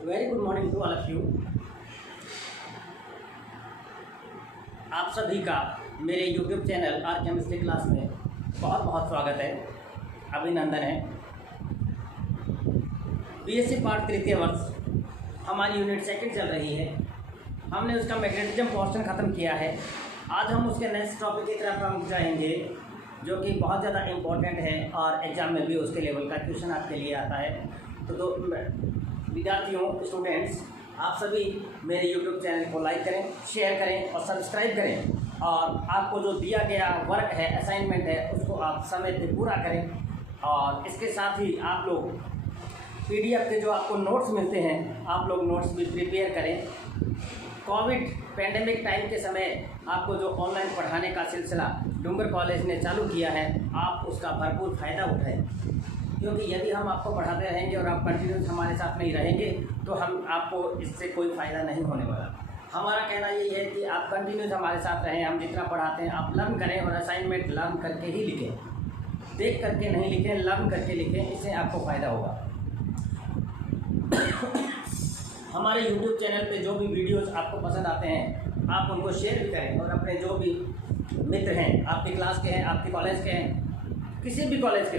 Very good morning to all of you. आप सभी का मेरे YouTube channel R chemistry class में बहुत बहुत स्वागत है, अभिनंदन है। बीएससी पार्ट तृतीय वर्ष हमारी यूनिट सेकंड चल रही है। हमने उसका मैग्नेटिज्म पोर्शन ख़त्म किया है। आज हम उसके नेक्स्ट टॉपिक की तरफ हम जाएंगे, जो कि बहुत ज़्यादा इम्पोर्टेंट है और एग्ज़ाम में भी उसके लेवल का क्वेश्चन आपके लिए आता है। तो विद्यार्थियों, स्टूडेंट्स, आप सभी मेरे यूट्यूब चैनल को लाइक करें, शेयर करें और सब्सक्राइब करें। और आपको जो दिया गया वर्क है, असाइनमेंट है, उसको आप समय पे पूरा करें। और इसके साथ ही आप लोग पीडीएफ के जो आपको नोट्स मिलते हैं, आप लोग नोट्स भी प्रिपेयर करें। कोविड पैंडेमिक टाइम के समय आपको जो ऑनलाइन पढ़ाने का सिलसिला डूंगर कॉलेज ने चालू किया है, आप उसका भरपूर फ़ायदा उठाएं। क्योंकि यदि हम आपको पढ़ाते रहेंगे और आप कंटिन्यूस हमारे साथ नहीं रहेंगे तो हम आपको इससे कोई फ़ायदा नहीं होने वाला। हमारा कहना यही है कि आप कंटिन्यूस हमारे साथ रहें। हम जितना पढ़ाते हैं आप लर्न करें और असाइनमेंट लर्न करके ही लिखें, देख करके नहीं लिखें, लर्न करके लिखें, इससे आपको फ़ायदा होगा। हमारे YouTube चैनल पे जो भी वीडियोस आपको पसंद आते हैं, आप उनको शेयर भी करें और अपने जो भी मित्र हैं, आपकी क्लास के हैं, आपके कॉलेज के हैं, किसी भी कॉलेज के,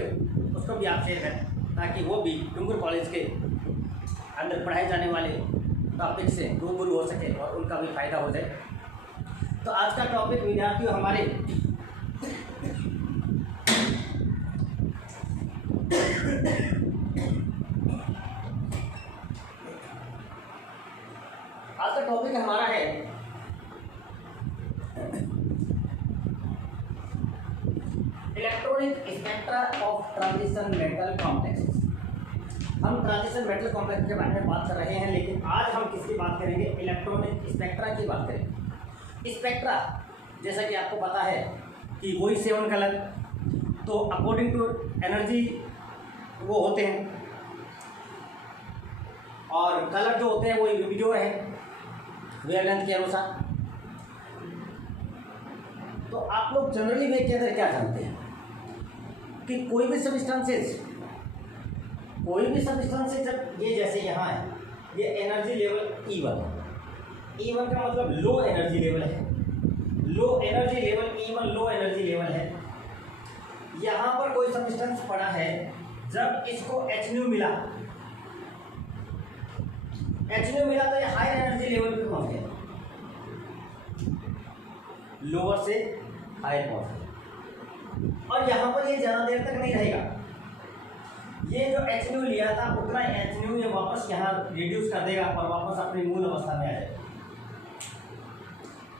उसको भी आप शेयर करें, ताकि वो भी डूंगर कॉलेज के अंदर पढ़ाए जाने वाले टॉपिक से रूबरू हो सके और उनका भी फ़ायदा हो जाए। तो आज का टॉपिक विद्यार्थियों हमारे आज का टॉपिक हमारा है electronic spectra of transition metal complex. हम ट्रांजिशन मेटल कॉम्प्लेक्स के बारे में बात कर रहे हैं, लेकिन आज हम किसकी बात करेंगे? इलेक्ट्रॉनिक स्पेक्ट्रा की बात करेंगे। स्पेक्ट्रा जैसा कि आपको पता है कि वही 7 कलर, तो अकॉर्डिंग टू एनर्जी वो होते हैं, और कलर जो होते हैं वो इंडिविजुअल है वेवलेंथ के अनुसार। तो आप लोग जनरली वे के अंदर क्या जानते हैं कि कोई भी सब्सटेंसेस जब ये जैसे यहाँ है, ये एनर्जी लेवल E1 का मतलब लो एनर्जी लेवल है। Low energy level E1 low energy level है। यहाँ पर कोई सब्सटेंस पड़ा है, जब इसको HNu मिला तो ये हायर एनर्जी लेवल पे पहुँच गया, लोअर से हायर पहुँच गया। और यहाँ पर ये ज़्यादा देर तक नहीं रहेगा। ये जो HNu लिया था उतना HNu ये वापस यहाँ रिड्यूस कर देगा और वापस अपनी मूल अवस्था में आ जाएगा।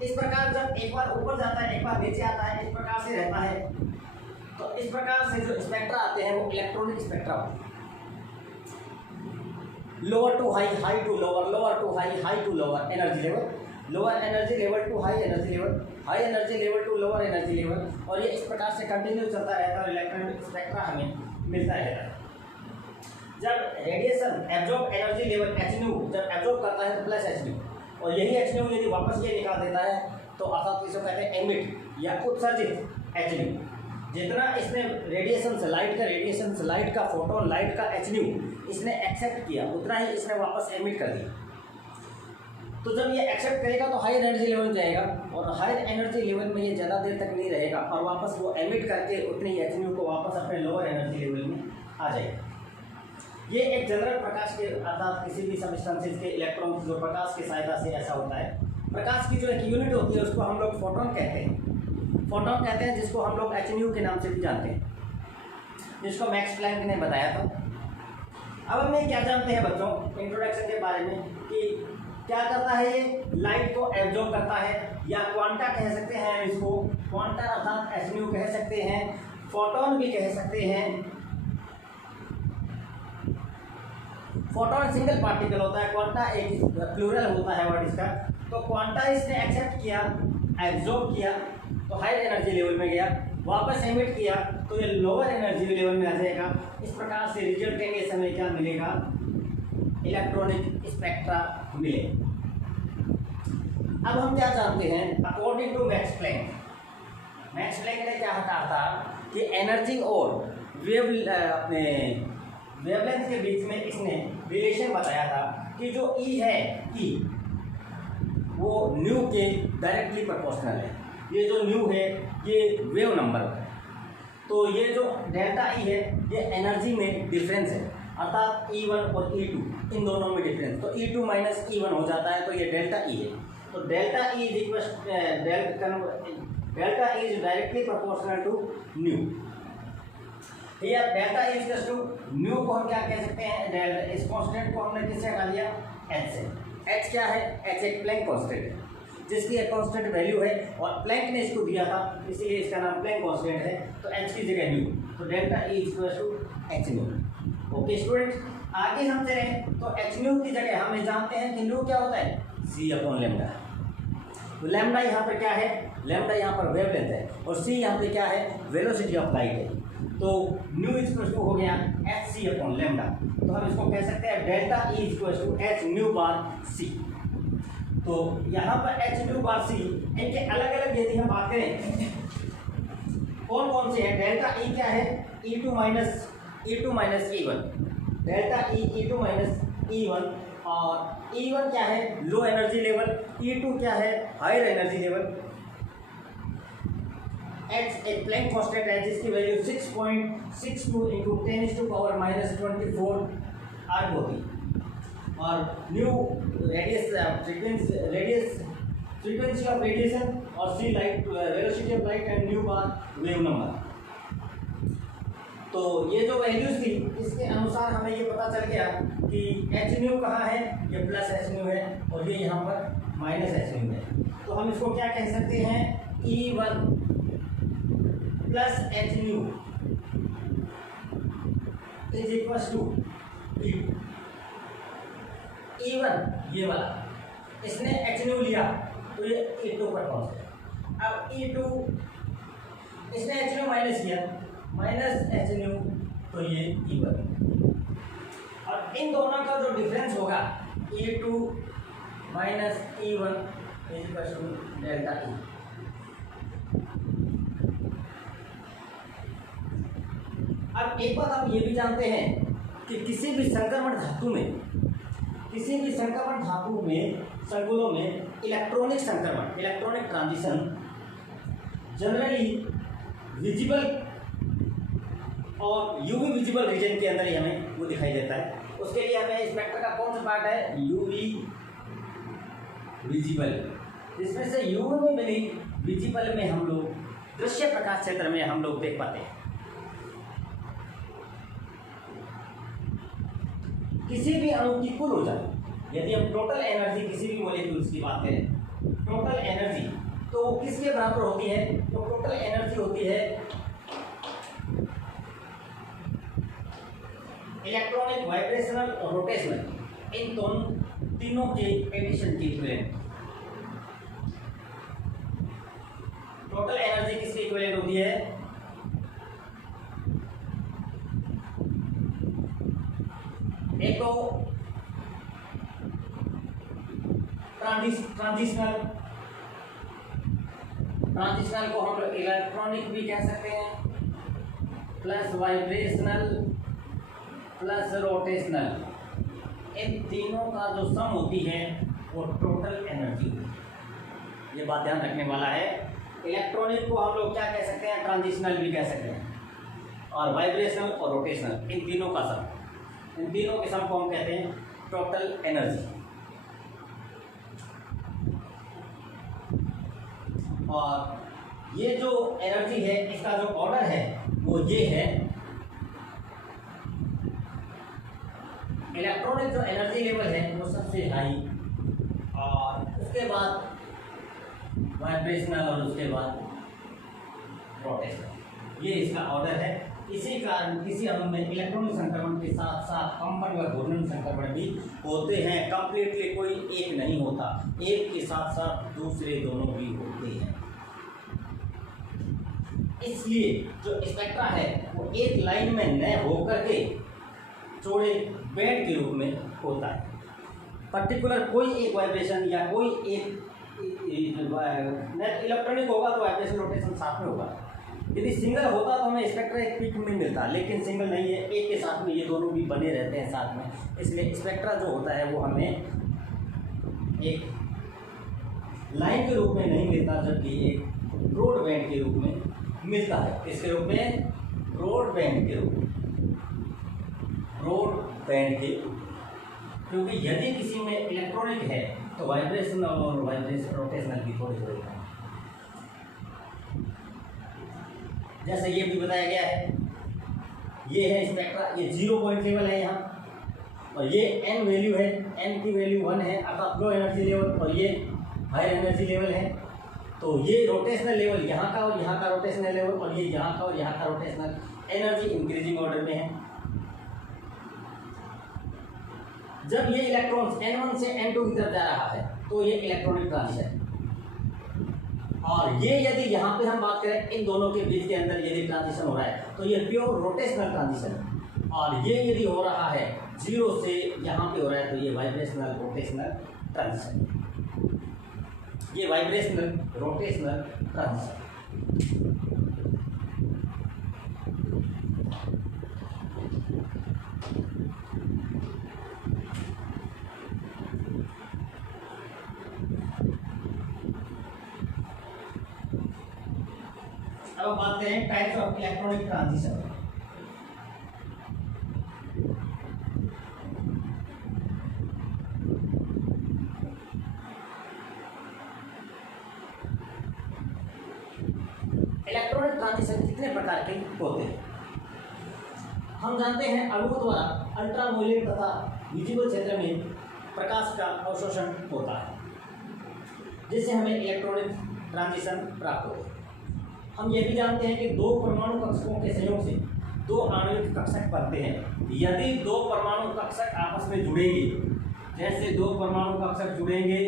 इस प्रकार जब एक बार ऊपर जाता है, एक बार नीचे आता है, इस प्रकार से रहता है। तो इस प्रकार से जो स्पेक्ट्रा आते हैं वो इलेक्ट्रॉनिक स्पेक्ट्रा होते हैं। Lower to high, high to lower, lower to high, high to lower energy level, lower energy level to high energy level, high energy level to lower energy level, और ये इस प्रकार से कंटिन्यू चलता रहता है और इलेक्ट्रॉनिक स्पेक्ट्रा हमें मिलता रहता है। जब radiation absorb energy level HNu जब एब्जॉर्ब करता है तो प्लस HNu, और यही HNu यदि वापस ये निकाल देता है तो अर्थात इसको कहते हैं एमिट या उत्सर्जित HNu। जितना इसने रेडिएशन से लाइट का फोटोन, लाइट का HNu इसने एक्सेप्ट किया, उतना ही इसने वापस एमिट कर दिया। तो जब ये एक्सेप्ट करेगा तो हाई एनर्जी लेवल में जाएगा, और हाई एनर्जी लेवल में ये ज़्यादा देर तक नहीं रहेगा और वापस वो एमिट करके उतनी HNu को वापस अपने लोअर एनर्जी लेवल में आ जाएगा। ये एक जनरल प्रकाश के अर्थात किसी भी सब्सटेंसेस के इलेक्ट्रॉन जो प्रकाश की सहायता से ऐसा होता है। प्रकाश की जो एक यूनिट होती है उसको हम लोग फोटोन कहते हैं, जिसको हम लोग HNu के नाम से भी जानते हैं, जिसको मैक्स प्लैंक ने बताया था। अब हमें क्या जानते हैं बच्चों इंट्रोडक्शन के बारे में कि क्या करता है? ये लाइट को एब्जॉर्ब करता है, या क्वांटा कह सकते हैं इसको, क्वांटा अर्थात HNu कह सकते हैं, फोटोन भी कह सकते हैं। फोटोन सिंगल पार्टिकल होता है, क्वांटा एक प्लूरल होता है वर्ड इसका। तो क्वांटा इसने एक्सेप्ट किया, एब्जॉर्ब किया तो हायर एनर्जी लेवल में गया, वापस एमिट किया तो ये लोअर एनर्जी लेवल में आ जाएगा। इस प्रकार से रिजल्टेंट हमें क्या मिलेगा? इलेक्ट्रॉनिक स्पेक्ट्रा मिले। अब हम क्या जानते हैं? अकॉर्डिंग टू मैक्स प्लैंक ने क्या कहा था कि एनर्जी और वेव अपने वेवलेंथ के बीच में इसने रिलेशन बताया था कि जो ई है, ई वो न्यू के डायरेक्टली प्रोपोर्शनल है। ये जो न्यू है ये वेव नंबर है। तो ये जो डेल्टा ई है ये एनर्जी में डिफरेंस है, अर्थात E1 और E2 इन दोनों में डिफरेंस। तो E2 माइनस E1 हो जाता है, तो ये डेल्टा ई है। तो delta E is equal delta E is directly proportional to nu. Here delta E is to nu को हम क्या कह सकते हैं, इस कांस्टेंट को हमने किससे हटा दिया, h से। h क्या है, h एक प्लैंक कांस्टेंट है जिसकी एक कांस्टेंट वैल्यू है और प्लैंक ने इसको दिया था इसलिए इसका नाम प्लैंक कांस्टेंट है। तो h की जगह न्यू, तो delta E is equal to h nu. Okay student, आगे हम चले तो h न्यू की जगह हम जानते हैं कि न्यू क्या होता है, c अपॉन लैम्डा। तो लैम्डा यहाँ पर क्या है, लैम्डा यहाँ पर वेवलेंथ है और c यहाँ पे क्या है, वेलोसिटी ऑफ लाइट है। तो न्यू इक्वल टू हो गया एच सी अपॉन लैम्डा। तो हम इसको कह सकते हैं delta E equal to h nu bar c. तो यहाँ पर एच न्यू बार सी, इनके अलग अलग यदि हम बात करें कौन कौन से हैं, डेल्टा ई क्या है, E2 minus E1, delta E2 minus E1, और E1 क्या है, लो एनर्जी लेवल, E2 क्या है, हायर एनर्जी लेवल। H एक प्लैंक कांस्टेंट है जिसकी वैल्यू 6.62 इंटू 10⁻⁻24 आर्ग होगी। और न्यू फ्रीक्वेंसी ऑफ रेडिएशन और c light velocity of light and nu bar wave number. तो ये जो वैल्यूज थी इसके अनुसार हमें ये पता चल गया कि एच न्यू कहाँ है, ये प्लस एच न्यू है और ये यहाँ पर माइनस एच न्यू है। तो हम इसको क्या कह सकते हैं, E1 plus H nu is equal to E2। E1 ये वाला, इसने एच न्यू लिया तो ये E2 पर पहुंच गया। अब E2 इसने एच न्यू माइनस किया, माइनस एच न्यू, तो ये E1। और इन दोनों का जो डिफरेंस होगा E2 minus E1 is equal to delta E. अब एक बात हम ये भी जानते हैं कि किसी भी संक्रमण धातु में संकुलों में इलेक्ट्रॉनिक संक्रमण, इलेक्ट्रॉनिक ट्रांजिशन जनरली विजिबल और यूवी विजिबल रीजन के अंदर ही हमें वो दिखाई देता है। उसके लिए हमें स्पेक्ट्रम का कौन सा पार्ट है, यूवी विजिबल, जिसमें से यूवी में विजिबल में हम लोग दृश्य प्रकाश क्षेत्र में हम लोग देख पाते हैं। किसी भी अणु की कुल ऊर्जा, यदि हम टोटल एनर्जी किसी भी मॉलिक्यूल्स की बात करें, टोटल एनर्जी तो किसके बराबर होती है, तो टोटल एनर्जी होती है इलेक्ट्रॉनिक, वाइब्रेशनल और रोटेशनल, इन तीनों के एडिशन की इक्विवेलेंट। टोटल एनर्जी किसकी इक्विवेलेंट होती है, एक तो ट्रांजिशनल को हम लोग इलेक्ट्रॉनिक भी कह सकते हैं, प्लस वाइब्रेशनल प्लस रोटेशनल, इन तीनों का जो सम होती है वो टोटल एनर्जी होती है। ये बात ध्यान रखने वाला है। इलेक्ट्रॉनिक को हम लोग क्या कह सकते हैं, ट्रांजिशनल भी कह सकते हैं, और वाइब्रेशनल और रोटेशनल, इन तीनों का सम, इन तीनों के सम को हम कहते हैं टोटल एनर्जी। और ये जो एनर्जी है इसका जो ऑर्डर है वो ये है, इलेक्ट्रॉनिक जो एनर्जी लेवल है वो सबसे हाई, और उसके बाद वाइब्रेशनल और उसके बाद रोटेशनल, ये इसका ऑर्डर है। इसी कारण किसी अणु में इलेक्ट्रॉनिक संक्रमण के साथ साथ कंपन व घूर्णन संक्रमण भी होते हैं। कंप्लीटली कोई एक नहीं होता, एक के साथ साथ दूसरे दोनों भी होते हैं। इसलिए जो स्पेक्ट्रा है वो एक लाइन में न होकर के चौड़े बैंड के रूप में होता है। पर्टिकुलर कोई एक वाइब्रेशन या कोई एक इलेक्ट्रॉनिक होगा तो वाइब्रेशन रोटेशन साथ में होगा, यदि सिंगल होता तो हमें स्पेक्ट्रा एक पीक में मिलता, लेकिन सिंगल नहीं है, एक के साथ में ये दोनों भी बने रहते हैं साथ में, इसलिए स्पेक्ट्रा जो होता है वो हमें एक लाइन के रूप में नहीं मिलता, जबकि एक ब्रॉडबैंड के रूप में मिलता है। इसके रूप में ब्रॉडबैंड के रूप में, ब्रॉडबैंड के, क्योंकि यदि किसी में इलेक्ट्रॉनिक है तो वाइब्रेशन और रोटेशनल की थोड़ी जरूरत है। जैसे ये भी बताया गया है, ये है स्पेक्ट्रा, ये 0 पॉइंट लेवल है यहाँ, और ये n वैल्यू है, n की वैल्यू 1 है अर्थात लो एनर्जी लेवल, और ये हाई एनर्जी लेवल है। तो ये रोटेशनल लेवल यहाँ का और यहाँ का रोटेशनल लेवल, और ये यहाँ का और यहाँ का रोटेशनल, एनर्जी इंक्रीजिंग ऑर्डर में है। जब ये इलेक्ट्रॉन्स n1 से n2 की तरफ जा रहा है तो ये इलेक्ट्रॉनिक ट्रांजिशन, और ये यदि यहाँ पे हम बात करें इन दोनों के बीच के अंदर यदि ट्रांजिशन हो रहा है तो ये प्योर रोटेशनल ट्रांजिशन, और ये यदि हो रहा है 0 से यहाँ पे हो रहा है तो ये वाइब्रेशनल रोटेशनल ट्रांजिशन, ये वाइब्रेशनल रोटेशनल ट्रांजिशन। अब हम बात करें types of electronic transition. Electronic transition कितने प्रकार के होते हैं? हम जानते हैं अणुओं द्वारा अल्ट्रावायलेट तथा विजिबल क्षेत्र में प्रकाश का अवशोषण होता है, जिससे हमें इलेक्ट्रॉनिक ट्रांजिशन प्राप्त होते हैं। हम ये भी जानते हैं कि दो परमाणु कक्षकों के संयोग से दो आणविक कक्षक बनते हैं। यदि दो परमाणु कक्षक आपस में जुड़ेंगे, जैसे दो परमाणु कक्षक जुड़ेंगे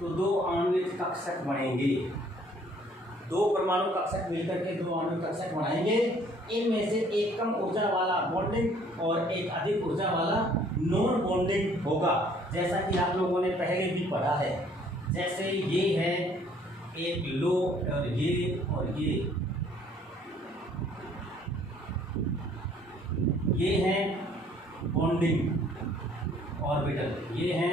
तो दो आणविक कक्षक बनेंगे। दो परमाणु कक्षक मिलकर के दो आणविक कक्षक बनाएंगे। इनमें से एक कम ऊर्जा वाला बॉन्डिंग और एक अधिक ऊर्जा वाला नॉन बॉन्डिंग होगा, जैसा कि आप लोगों ने पहले भी पढ़ा है। जैसे ये है एक लो और ये है बॉन्डिंग ऑर्बिटल, ये है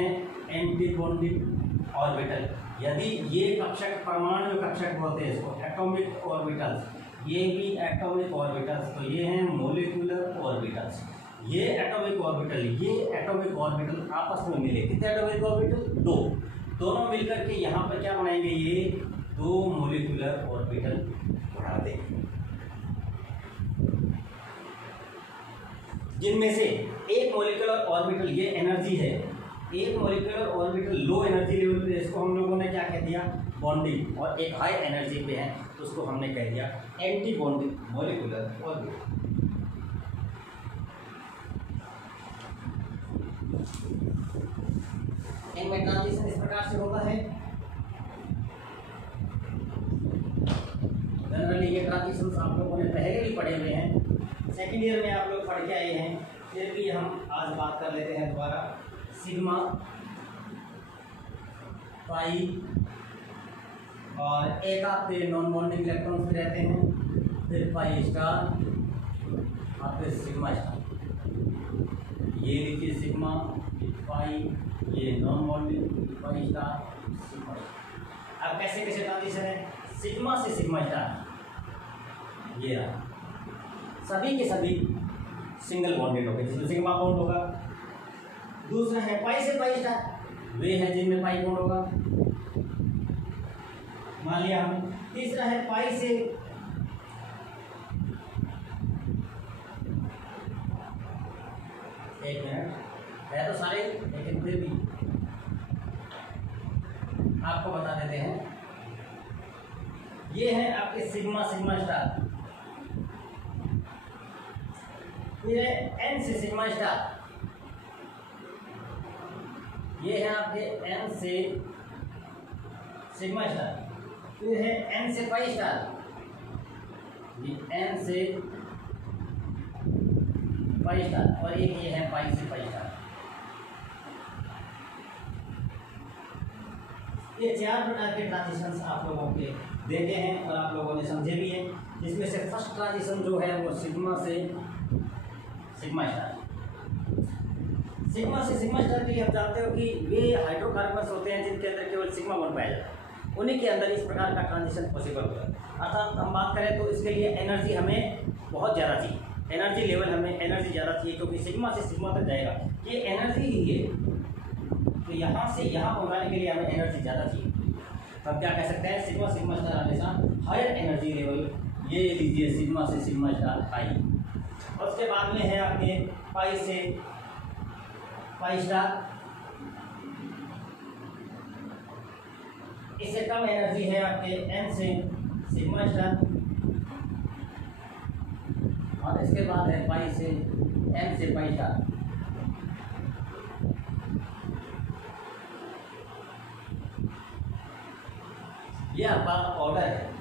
एंटी बॉन्डिंग ऑर्बिटल। यदि ये कक्षक परमाणु कक्षक होते हैं, इसको एटॉमिक ऑर्बिटल्स, ये भी एटॉमिक ऑर्बिटल्स, तो ये हैं मोलिकुलर ऑर्बिटल्स। ये एटॉमिक ऑर्बिटल, ये एटॉमिक ऑर्बिटल आपस में मिले, कितने एटॉमिक ऑर्बिटल? दो। दोनों मिलकर के यहाँ पर क्या बनाएंगे? ये दो मोलिकुलर ऑर्बिटल बना देंगे, जिनमें से एक मोलिकुलर ऑर्बिटल, ये एनर्जी है, एक molecular orbital low energy level पे, इसको हम लोगों ने क्या कह दिया? बॉन्डिंग, और एक हाई एनर्जी पे है तो उसको हमने कह दिया एंटी बॉन्डिंग मोलिकुलर ऑर्बिटल। इनमें ट्रांजिशन इस प्रकार से होता है। जनरली ये ट्रांजिशंस आप लोगों ने पहले भी पढ़े हुए हैं, सेकेंड ईयर में आप लोग पढ़ के आए हैं, फिर भी हम आज बात कर लेते हैं दोबारा। सिग्मा, पाई, और एक आपके नॉन बॉन्डिंग इलेक्ट्रॉन्स भी रहते हैं, फिर पाई स्टार और फिर सिग्मा स्टार। ये देखिए सिग्मा, पाई, ये non bonding, pi star, sigma star. अब कैसे कैसे ट्रांजिशन है? सिग्मा से सिग्मा स्टार, ये रहा, सभी के सभी सिंगल बॉन्डेड होंगे, जिसमें सिग्मा बॉन्ड होगा। दूसरा है पाई से पाई स्टार, वे हैं जिनमें पाई बॉन्ड होगा, मान लिया हमने। तीसरा है पाई से एक मिनट, है तो सारे, लेकिन फिर भी आपको बता देते हैं। ये है आपके सिग्मा सिग्मा स्टार, फिर है एन से सिग्मा स्टार, ये है आपके एन से सिग्मा स्टार, फिर है एन से पाई स्टार, ये एन से पाई स्टार, और एक ये है पाई से पाई स्टार। ये चार प्रकार के ट्रांजिशंस आप लोगों के देखे हैं और आप लोगों ने समझे भी हैं। इसमें से फर्स्ट ट्रांजिशन जो है वो सिग्मा से सिग्मा स्टार। सिग्मा से सिग्मा स्टार के लिए आप जानते हो कि वे हाइड्रोकार्बन्स होते हैं जिनके अंदर केवल सिग्मा बॉन्ड पाया जाता है, उन्हीं के अंदर इस प्रकार का ट्रांजिशन पॉसिबल होता है। अर्थात हम बात करें तो इसके लिए एनर्जी हमें बहुत ज़्यादा चाहिए, एनर्जी लेवल हमें एनर्जी ज़्यादा चाहिए, क्योंकि सिग्मा से सिग्मा तक जाएगा ये एनर्जी ही है, तो यहाँ से यहाँ पहुँचाने के लिए हमें एनर्जी ज़्यादा चाहिए। तो हम क्या कह सकते हैं, सिग्मा सिग्मा स्टार हमेशा हायर एनर्जी लेवल, ये लीजिए सिग्मा से सिग्मा स्टार हाई। और उसके बाद में है आपके पाई से पाई स्टार, इससे कम एनर्जी है आपके एन से सिग्मा स्टार, और इसके बाद है पाई से एन से पाई स्टार। ये आपका ऑर्डर है।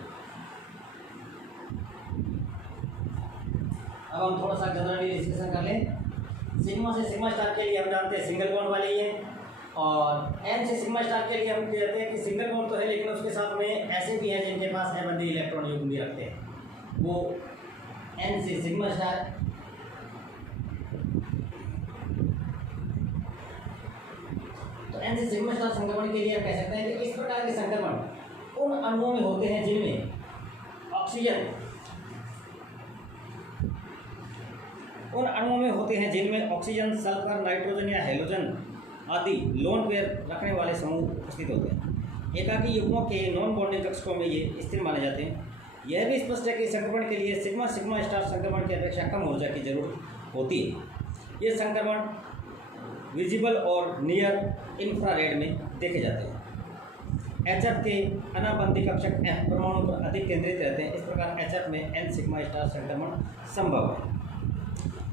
अब हम थोड़ा सा जनरली डिस्कशन कर लें। सिग्मा से सिग्मा स्टार के लिए हम जानते हैं सिंगल बॉन्ड वाले ही है, और एन से सिग्मा स्टार के लिए हम कहते हैं कि सिंगल बॉन्ड तो है लेकिन उसके साथ में ऐसे भी हैं जिनके पास एबंदी इलेक्ट्रॉन युग्म भी रखते हैं, वो एन से सिग्मा स्टार। तो एन से सिग्मा स्टार संक्रमण के लिए हम कह सकते हैं कि इस प्रकार के संक्रमण उन अणुओं में होते हैं जिनमें ऑक्सीजन, उन अणुओं में होते हैं जिनमें ऑक्सीजन, सल्फर, नाइट्रोजन या हेलोजन आदि लोन पेयर रखने वाले समूह उपस्थित होते हैं। एकाकी युग्मों के नॉन बॉन्डिंग कक्षकों में ये स्थिर माने जाते हैं। यह भी स्पष्ट है कि संक्रमण के लिए सिग्मा सिग्मा स्टार संक्रमण की अपेक्षा कम ऊर्जा की जरूरत होती है। ये संक्रमण विजिबल और नियर इंफ्रारेड में देखे जाते हैं। एचएफ के अनाबंदी कक्षक एफ परमाणु पर अधिक केंद्रित रहते हैं। इस प्रकार एचएफ में एन सिग्मा स्टार संक्रमण संभव है।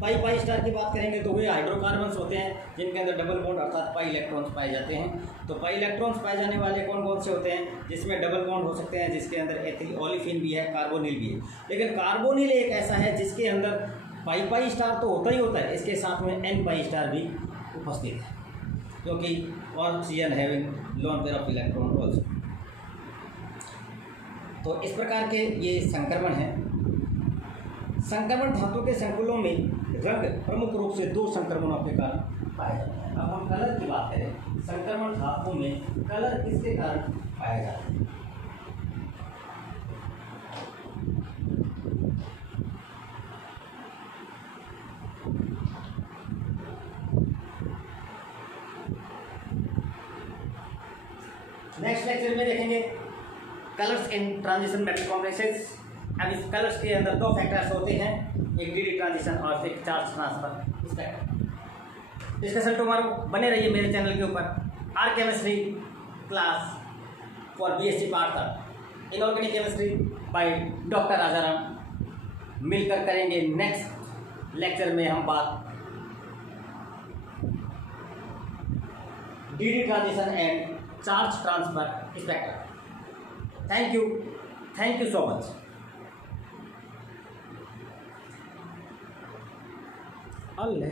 पाई पाई स्टार की बात करेंगे तो वे हाइड्रोकार्बन्स होते हैं जिनके अंदर डबल बॉन्ड अर्थात पाई इलेक्ट्रॉन्स पाए जाते हैं। तो पाई इलेक्ट्रॉन्स पाए जाने वाले कौन कौन से होते हैं, जिसमें डबल बॉन्ड हो सकते हैं, जिसके अंदर एथिल ओलिफिन भी है, कार्बोनिल भी है। लेकिन कार्बोनिल एक ऐसा है जिसके अंदर पाई पाई स्टार तो होता ही होता है, इसके साथ में एन पाई स्टार भी उपस्थित है, क्योंकि oxygen having lone pair of electron also. तो इस प्रकार के ये संक्रमण है। संक्रमण धातु के संकुलों में रंग प्रमुख रूप से दो संक्रमणों के कारण पाया जाता है। अब हम कलर की बात करें, संक्रमण धातु में कलर किसके कारण पाया जाता है? नेक्स्ट लेक्चर में देखेंगे कलर्स इन ट्रांजिशन मेटल कॉम्प्लेक्सेस। अब इस कलर्स के अंदर दो फैक्टर्स होते हैं, एक डीडी ट्रांजिशन और एक charge transfer spectrum. Discussion tomorrow, बने रहिए मेरे चैनल के ऊपर। Our chemistry class for BSc part तक, inorganic chemistry by doctor Rajaram. मिलकर करेंगे नेक्स्ट लेक्चर में हम बात d d transition and charge transfer spectrum. Thank you so much. Allah.